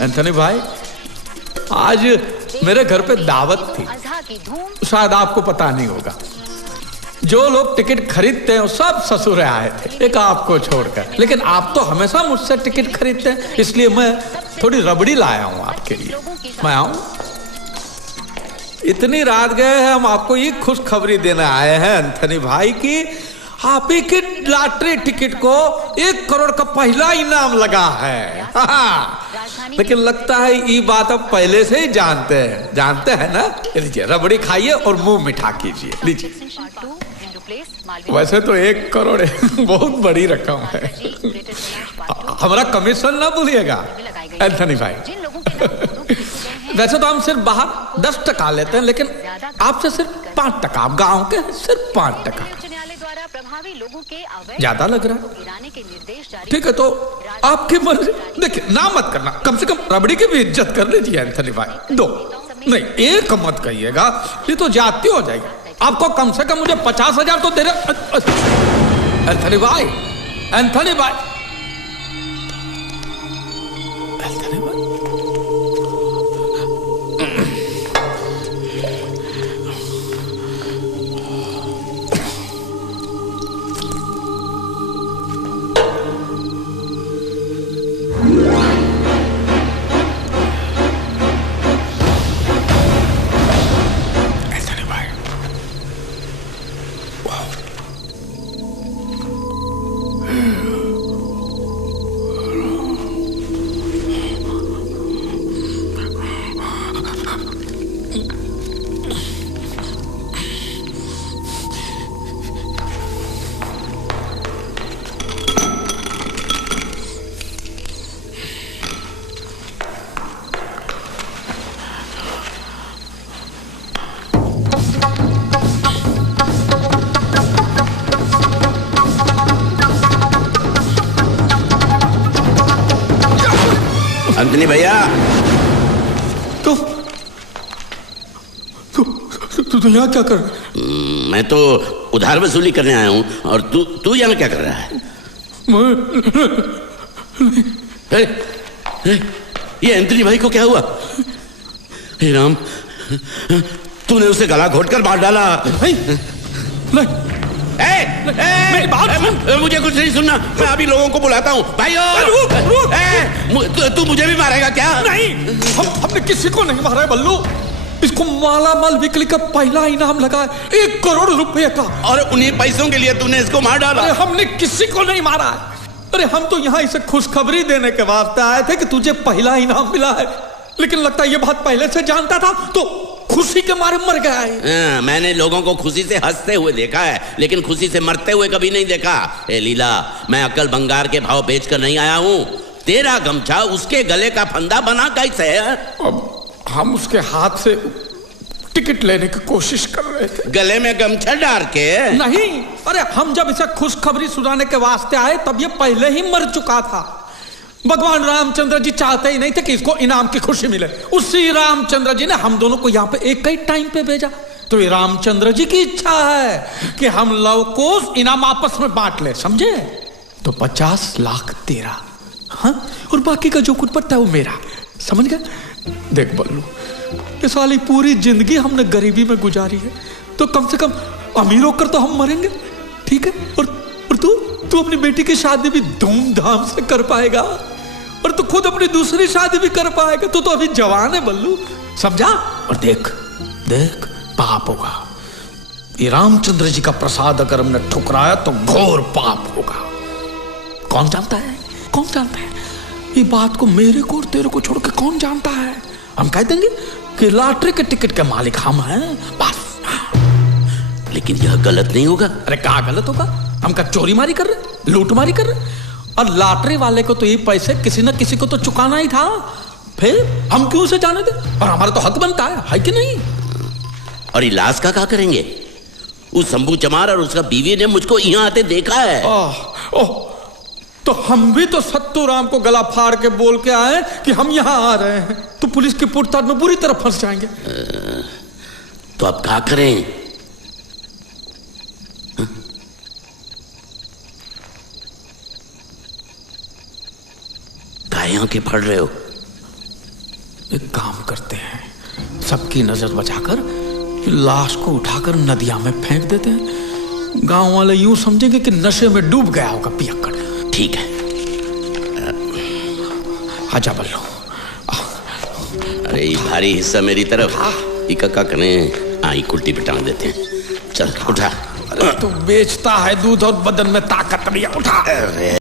Anthony भाई, आज मेरे घर पे दावत थी, शायद आपको पता नहीं होगा। जो लोग टिकट खरीदते हैं वो सब ससुर आए थे, एक आपको छोड़कर। लेकिन आप तो हमेशा मुझसे टिकट खरीदते हैं, इसलिए मैं थोड़ी रबड़ी लाया हूं आपके लिए। मैं आऊं? इतनी रात गए हैं, हम आपको ये खुशखबरी देने आए हैं एंथनी भाई की आप ही की लॉटरी टिकट को 1 करोड़ का पहला इनाम लगा है। लेकिन लगता है ये बात अब पहले से ही जानते हैं ना। लीजिए रबड़ी खाइए और मुंह मिठा कीजिए, लीजिए। वैसे तो 1 करोड़ बहुत बड़ी रकम है। हमारा कमीशन ना भूलिएगा एंथनी भाई। वैसे तो हम सिर्फ बाहर 10 टका लेते हैं, लेकिन आपसे सिर्फ 5 टका, आप गाँव के सिर्फ 5 टका ज्यादा लग रहा है। ठीक है, तो आपकी मर्जी। देखिए ना मत करना, कम से कम रबड़ी की भी इज्जत कर लीजिए एंथनी भाई। 2 नहीं, 1 मत कहिएगा, ये तो जाती हो जाएगी। आपको कम से कम मुझे 50,000 तो दे रहे एंथनी भाई। एंथनी भाई, एंथनी भाई, अंजनी भैया, तू यहाँ क्या कर? मैं तो उधार वसूली करने आया हूँ, और तू यहाँ क्या कर रहा है? ये एंथनी भाई को क्या हुआ? हे राम, तूने उसे गला घोटकर मार डाला। नहीं, नहीं। मेरी बात सुन। मुझे कुछ नहीं सुनना, मैं अभी लोगों को बुलाता हूँ। भाइयों, तू मुझे भी मारेगा क्या? नहीं, हमने किसी को नहीं मारा है बल्लू। इसको मालामाल बिक्री का पहला इनाम लगा है 1 करोड़ रुपए का, और उन्हीं पैसों के लिए तूने इसको मार डाला? अरे हमने किसी को नहीं मारा है। अरे हम तो यहाँ इसे खुशखबरी देने के वास्ते आए थे कि तुझे पहला इनाम मिला है। लेकिन लगता है ये बात पहले से जानता था, तो खुशी के मारे मर गया है। मैंने लोगों को खुशी से हंसते हुए देखा है, लेकिन खुशी से मरते हुए कभी नहीं देखा। ए लीला, मैं अक्ल भंगार के भाव बेचकर नहीं आया हूँ। तेरा गमछा उसके गले का फंदा बना कैसे है? अब हम उसके हाथ से टिकट लेने की कोशिश कर रहे थे। गले में गमछा डाल के? नहीं, अरे हम जब इसे खुशखबरी सुनाने के वास्ते आए तब ये पहले ही मर चुका था। भगवान रामचंद्र जी चाहते ही नहीं थे कि इसको इनाम की खुशी मिले। उसी रामचंद्र जी ने हम दोनों को यहाँ पे एक ही टाइम पे भेजा। तो ये रामचंद्र जी की इच्छा है कि हम लव को इनाम आपस में बांट ले, समझे? तो 50 लाख तेरा, हाँ, और बाकी का जो कुछ पड़ता है वो मेरा, समझ गया? देख बल्लू, ये साली पूरी जिंदगी हमने गरीबी में गुजारी है, तो कम से कम अमीर होकर तो हम मरेंगे, ठीक है? और तू अपनी बेटी की शादी भी धूमधाम से कर पाएगा, और तू खुद अपनी दूसरी शादी भी कर पाएगा। तू तो अभी जवान है बल्लू, समझा? और देख पाप होगा। ये रामचंद्र जी का प्रसाद अगर हमने ठुकराया तो घोर पाप होगा। कौन जानता है ये बात को? मेरे को और तेरे को छोड़ के कौन जानता है? हम कह देंगे कि लॉटरी के टिकट के मालिक हम हैं, बस। लेकिन यह गलत नहीं होगा। अरे क्या गलत होगा? हम क्या चोरी मारी कर रहे, लूटमारी कर रहे? और लॉटरी वाले को तो ये पैसे किसी न किसी को तो चुकाना ही था, फिर हम क्यों उसे जाने दे? और हमारा तो हक बनता है कि नहीं? और इलाज का क्या करेंगे? उस शंभू चमार और उसका बीवी ने मुझको यहाँ आते देखा है। तो हम भी तो सत्तू राम को गला फाड़ के बोल के आए कि हम यहाँ आ रहे हैं, तो पुलिस की पूछताछ में बुरी तरह फंस जाएंगे। तो अब क्या करें? काहे आंखें फाड़ रहे हो? एक काम करते हैं, सबकी नजर बचाकर लाश को उठाकर नदिया में फेंक देते हैं। गांव वाले यूं समझेंगे कि नशे में डूब गया होगा पियक्कड़। ठीक है। आजा बल्लू। अरे ये भारी हिस्सा मेरी तरफ इका कने आई कुल्टी पे टांग देते हैं। चल उठा। अरे तू बेचता है दूध और बदन में ताकत नहीं है, उठा।